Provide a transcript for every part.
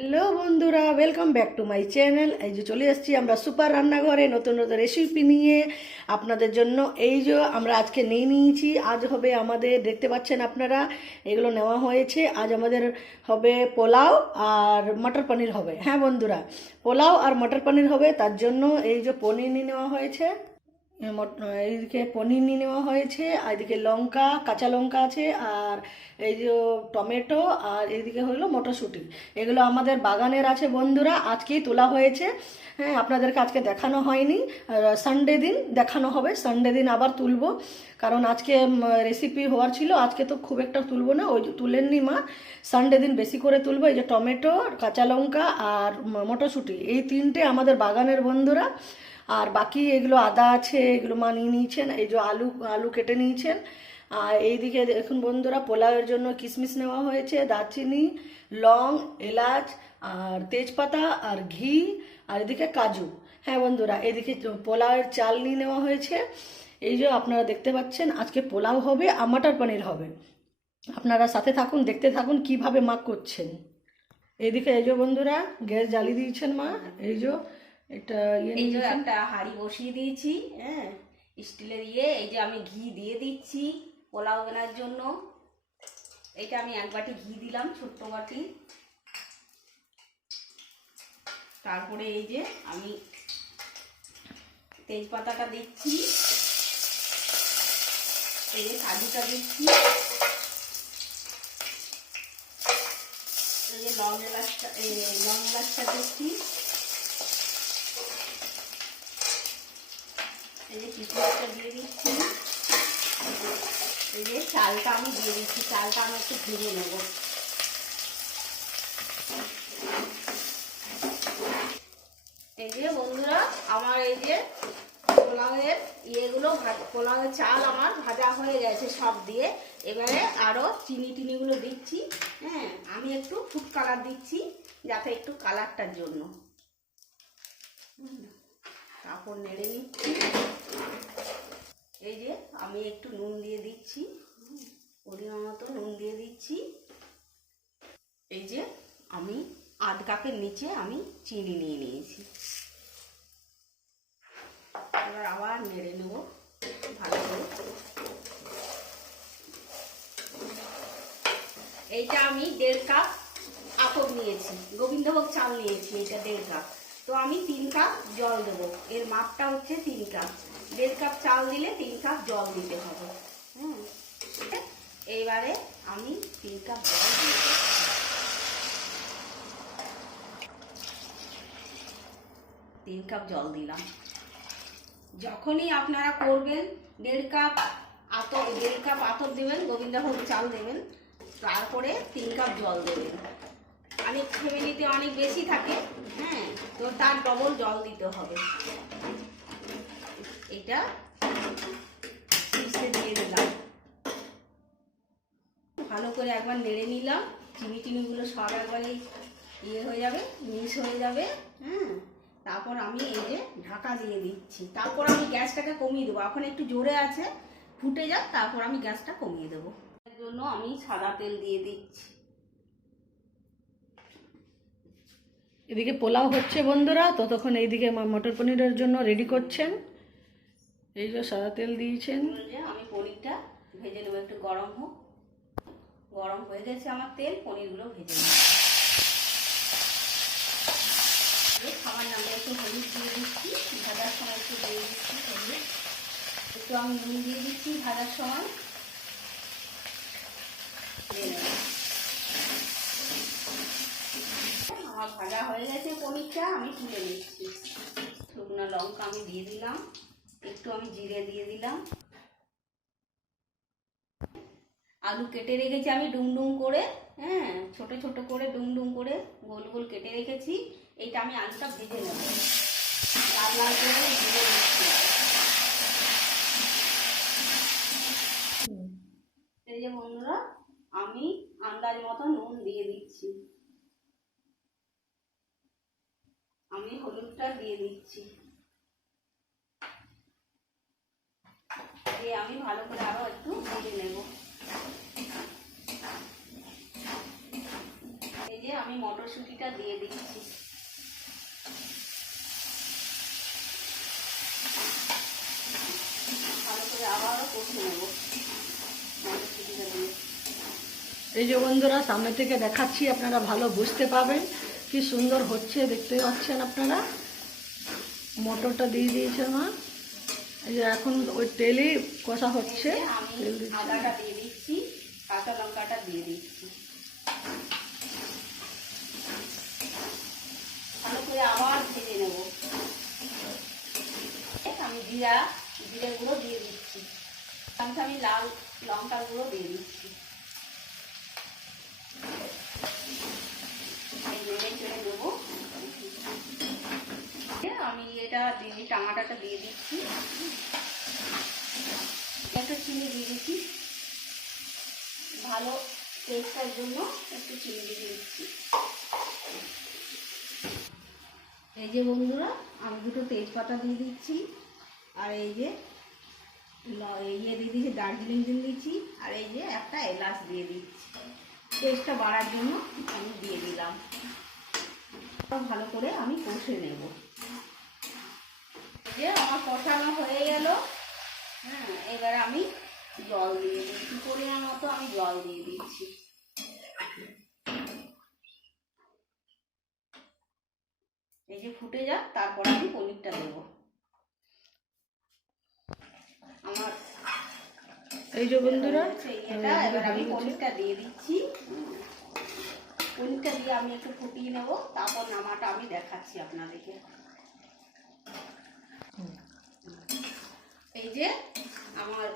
Hello বন্ধুরা, welcome back to my channel. এই যে চলে এসেছি আমরা সুপার রান্নাঘরে নতুন নতুন রেসিপি নিয়ে আপনাদের জন্য। এই যে আমরা আজকে নিয়েছি, আজ হবে আমাদের, দেখতে পাচ্ছেন আপনারা, এগুলো নেওয়া হয়েছে। আজ আমাদের হবে পোলাও আর মটর পনির হবে। হ্যাঁ বন্ধুরা, পোলাও আর মটর পনির হবে। তার জন্য এই যে পনির নিয়ে নেওয়া হয়েছে, এইদিকে পনির নিয়ে নেওয়া হয়েছে, আর এদিকে লঙ্কা, কাঁচা লঙ্কা আছে, আর এই যে টমেটো, আর এইদিকে হলো মটরশুঁটি। এগুলো আমাদের বাগানের আছে বন্ধুরা, আজকেই তোলা হয়েছে। হ্যাঁ, আপনাদেরকে আজকে দেখানো হয়নি, সানডে দিন দেখানো হবে। সানডে দিন আবার তুলবো, কারণ আজকে রেসিপি হওয়ার ছিল। আজকে তো খুব একটা তুলবো না, ওই তুলেননি মা। সানডে দিন বেশি করে তুলবো। এই যে টমেটো, কাঁচা লঙ্কা আর মটরশুঁটি, এই তিনটে আমাদের বাগানের বন্ধুরা। আর বাকি এগুলো আদা আছে, এগুলো মা নিয়ে নিয়েছেন। এই যে আলু আলু কেটে নিয়েছেন। আর এইদিকে দেখুন বন্ধুরা, পোলাওয়ের জন্য কিশমিশ নেওয়া হয়েছে, দারচিনি, লং, এলাচ, আর তেজপাতা, আর ঘি, আর এদিকে কাজু। হ্যাঁ বন্ধুরা, এদিকে পোলাওয়ের চাল নিয়ে নেওয়া হয়েছে। এই যে আপনারা দেখতে পাচ্ছেন, আজকে পোলাও হবে আর মটর পনির হবে। আপনারা সাথে থাকুন, দেখতে থাকুন কিভাবে মা করছেন। এইদিকে এই যে বন্ধুরা, গ্যাস জ্বালিয়ে দিয়েছেন মা। এই যে এটা এই যে একটা হাঁড়ি বসিয়ে দিয়েছি, হ্যাঁ, স্টিলের এই যে আমি ঘি দিয়ে দিচ্ছি পোলাও বানার জন্য। এটা আমি এক বাটি ঘি দিলাম, ছোট্ট বাটি। তারপরে এই যে আমি তেজপাতাটা দিচ্ছি, এই যে কাজুটা দিচ্ছি, এই যে লং এলাচটা দিচ্ছি, এই যে কিশমিশটা দিয়ে দিচ্ছি, এই যে চালটা আমি দিয়ে দিচ্ছি। চালটা আমি একটু ভেজে নেব। এই যে বন্ধুরা, আমার এই যে পোলাওয়ের পোলাওয়ের চাল আমার ভাজা হয়ে গেছে সব দিয়ে। এবারে আরো চিনিগুলো দিচ্ছি। হ্যাঁ, আমি একটু ফুড কালার দিচ্ছি, যাতে একটু কালারটার জন্য। তারপর নেড়ে নিচ্ছি। এই যে আমি একটু নুন দিয়ে দিচ্ছি, পরিমাণ মতো নুন দিয়ে দিচ্ছি। এই যে আমি আধ কাপের নিচে আমি চিনি নিয়ে নিয়েছি। এবার আবার নেড়ে নেব ভালো করে। এইটা আমি 1.5 কাপ আতপ নিয়েছি, গোবিন্দভোগ চাল নিয়েছি, এটা 1.5 কাপ। তো আমি 3 কাপ জল দেবো। এর মাপটা হচ্ছে 3 কাপ। 1.5 কাপ চাল দিলে 3 কাপ জল দিতে হবে। এইবারে আমি 3 কাপ জল দিয়ে দেবো। 3 কাপ জল দিলাম। যখনই আপনারা করবেন 1.5 কাপ আতপ দেবেন, গোবিন্দভোগ চাল দেবেন, তারপরে 3 কাপ জল দেবেন। অনেক ফ্যামিলিতে অনেক বেশি থাকে, হ্যাঁ, তো তার ডবল জল দিতে হবে। এটা দিয়ে দিলাম, ভালো করে একবার নেড়ে নিলাম। চিনিগুলো সব একবারে হয়ে যাবে, মিক্স হয়ে যাবে। হ্যাঁ, তারপর আমি এই যে ঢাকা দিয়ে দিচ্ছি। তারপর আমি গ্যাসটাকে কমিয়ে দেবো। এখন একটু জোরে আছে, ফুটে যাক, তারপর আমি গ্যাসটা কমিয়ে দেবো। এর জন্য আমি সাদা তেল দিয়ে দিচ্ছি। এদিকে পোলাও হচ্ছে বন্ধুরা, ততক্ষণ এইদিকে মটর পনিরের জন্য রেডি করছেন। এই যে সাদা তেল দিয়েছেন। আমি পনিরটা ভেজে নেবো, একটু গরম হোক। গরম হয়ে গেছে আমার তেল, পনিরগুলো ভেজে নেব। খাবার নামে একটু হলুদ দিয়ে দিচ্ছি, ভাজার সময় একটু দিয়ে দিচ্ছি হলুদ। একটু আমি নুন দিয়ে দিচ্ছি ভাজার সময়। আমার ভাজা হয়ে গেছে পনিরটা, আমি তুলে নিচ্ছি। শুকনো লঙ্কা আমি দিয়ে দিলাম, একটু আমি জিরে দিয়ে দিলাম। আলু কেটে রেখেছি আমি ডুমডুম করে, হ্যাঁ, ছোট ছোট করে ডুমডুম করে গোল গোল কেটে রেখেছি। এইটা আমি আলুটা ভেজে নেব, লাল লাল করে ভেজে নিচ্ছি। এই যে বন্ধুরা, আমি আন্দাজ মতো নুন দিয়ে দিচ্ছি। আমি হলুদটা দিয়ে দিচ্ছি, দিয়ে আমি ভালো করে আরো একটু ভেজে নেব। এই যে আমি মটরশুঁটিটা দিয়ে দিচ্ছি। ভালো করে আবারও কষে নেব মটরশুঁটিটা দিয়ে। এই যে বন্ধুরা সামনে থেকে দেখাচ্ছি, আপনারা ভালো বুঝতে পাবেন কি সুন্দর হচ্ছে, দেখতে পাচ্ছেন আপনারা। মটরটা দিয়ে দিয়েছে মা। এই যে এখন ওই তেলে কষা হচ্ছে, আমি তেল দিচ্ছে। আদাটা দিয়ে দিচ্ছি, কাঁচা লঙ্কাটা দিয়ে দিচ্ছি। ভালো করে আবার ভেজে নেব। আমি জিরে গুঁড়ো দিয়ে দিচ্ছি। আমি লাল লঙ্কা গুঁড়ো দিয়ে দিচ্ছি। নেড়ে চেড়ে দেবো। আমি এটা টমাটোটা দিয়ে দিচ্ছি। একটু চিনি দিয়ে দিচ্ছি, ভালো টেস্টের জন্য একটু চিনি দিয়ে দিচ্ছি। এই যে বন্ধুরা, আমি দুটো তেজপাতা দিয়ে দিচ্ছি, আর এই যে ইয়ে দিয়ে দিচ্ছি, দার্জিলিং দিয়ে দিচ্ছি, আর এই যে একটা এলাচ দিয়ে দিচ্ছি। টেস্টটা বাড়ার জন্য আমি দিয়ে দিলাম। ভালো করে আমি কষে নেব। যে আমার কষানো হয়ে গেল। হ্যাঁ, এবারে আমি জল দিয়ে দিচ্ছি, পরিমাণ মতো আমি জল দিয়ে দিচ্ছি। এই যে ফুটে যাক, তারপরে আমি পনিরটা দেব। আমার এই যে বন্ধুরা এবার আমি পনিরটা দিয়ে দিচ্ছি। পনিরটা দিয়ে আমি একটু ফুটিয়ে নেব, তারপর নামাটা আমি দেখাচ্ছি আপনাদেরকে। এই যে আমার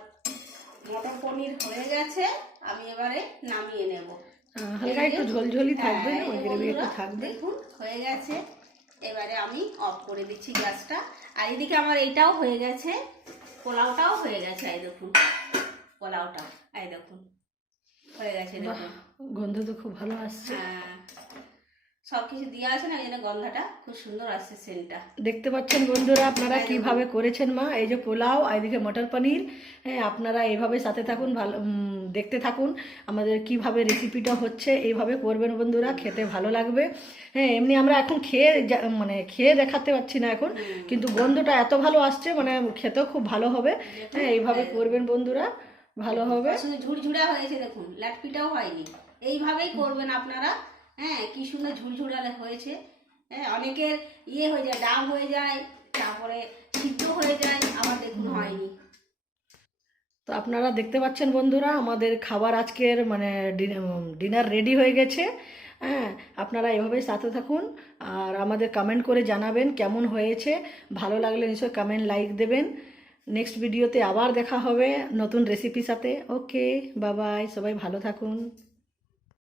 মটর পনির হয়ে গেছে, আমি এবারে নামিয়ে নেব। হালকা একটু ঝোলঝোলি থাকবে, ওই গ্রেভি একটু থাকবে। দেখুন হয়ে গেছে। এবারে আমি অফ করে দিচ্ছি গ্যাসটা। আর এদিকে আমার এইটাও হয়ে গেছে, পোলাওটাও হয়ে গেছে। এই দেখুন পোলাওটাও, এই দেখুন হয়ে গেছে। দেখুন গন্ধ তো খুব ভালো আসছে। হ্যাঁ, সব কিছু দিয়ে আছে না, এই জন্য গন্ধটা খুব সুন্দর আসছে, সেন্টটা। দেখতে পাচ্ছেন বন্ধুরা আপনারা কিভাবে করেছেন মা। এই যে পোলাও, এদিকে মটর পনির। হ্যাঁ, আপনারা এইভাবে সাথে থাকুন, ভালো দেখতে থাকুন আমাদের কিভাবে রেসিপিটা হচ্ছে। এইভাবে করবেন বন্ধুরা, খেতে ভালো লাগবে। হ্যাঁ, এমনি আমরা এখন খেয়ে দেখাতে পারছি না এখন, কিন্তু গন্ধটা এত ভালো আসছে, মানে খেতেও খুব ভালো হবে। হ্যাঁ, এইভাবে করবেন বন্ধুরা, ভালো হবে। শুধু ঝুরঝুরা হয়েছে, দেখুন ল্যাটপিটাও হয়নি। এইভাবেই করবেন আপনারা। হ্যাঁ, কি সুন্দর ঝুরঝুরালে হয়েছে। হ্যাঁ, অনেকের ইয়ে হয়ে যায়, ডাব হয়ে যায়, তারপরে সিদ্ধ হয়ে যায়, আবার দেখুন হয়নি। তো আপনারা দেখতে পাচ্ছেন বন্ধুরা, আমাদের খাবার আজকের ডিনার রেডি হয়ে গেছে। হ্যাঁ, আপনারা এভাবেই সাথে থাকুন, আর আমাদের কমেন্ট করে জানাবেন কেমন হয়েছে। ভালো লাগলে নিশ্চয়ই কমেন্ট লাইক দেবেন। নেক্সট ভিডিওতে আবার দেখা হবে নতুন রেসিপির সাথে। ওকে, বাই বাই, সবাই ভালো থাকুন।